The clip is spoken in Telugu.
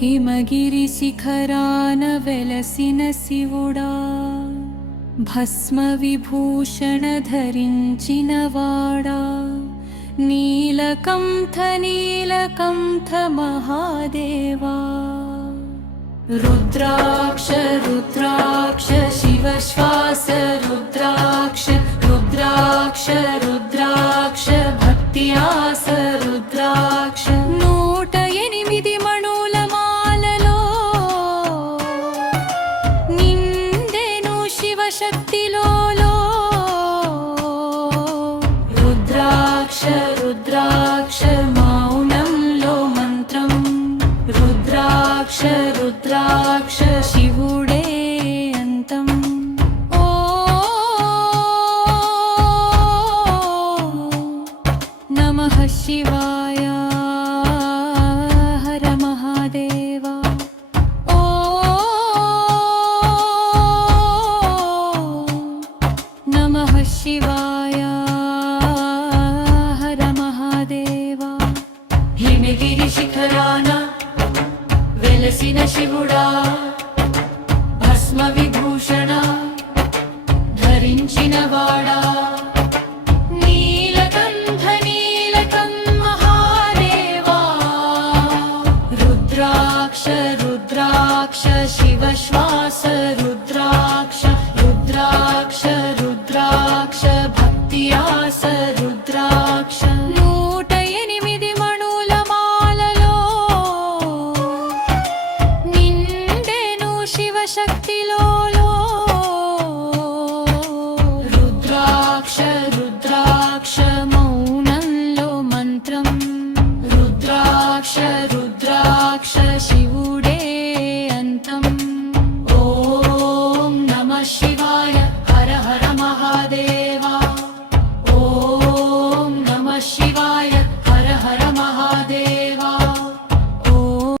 హిమగిరి శిఖరాన వెలసిన శివుడా, భస్మ విభూషణ ధరించినవాడా, నీలకంఠ నీలకంఠ మహాదేవా, రుద్రాక్ష రుద్రాక్ష శివ శ్వాస రుద్రాక్ష రుద్రాక్ష రుద్రాక్ష భక్తి ఆస రుద్రాక్ష 108 మణుల మాలలో నిండెను శివశక్తిలో రుద్రాక్ష రుద్రాక్ష మౌనంలో మంత్రం, రుద్రాక్ష రుద్రాక్ష శివుడే అంతం. ఓ నమః శివాయ హర మహాదేవా. ఓ నమః శివాయ హర మహాదేవా. హిమగిరి శిఖరాన వెలసిన శివుడా, భస్మ విభూషణ ధరించినవాడా, నీలకంఠ నీలకం మహాదేవా, రుద్రాక్ష రుద్రాక్ష శివ శ్వాస రుద్రాక్ష రుద్రాక్ష రుద్రాక్ష భక్తి ఆస రుద్రాక్ష 108 మణుల మాలలో నిండెను శివశక్తిలో రుద్రాక్ష రుద్రాక్ష మౌనంలో మంత్రం, రుద్రాక్ష రుద్రాక్ష శివుడే అంతం. ఓం నమః శివాయ.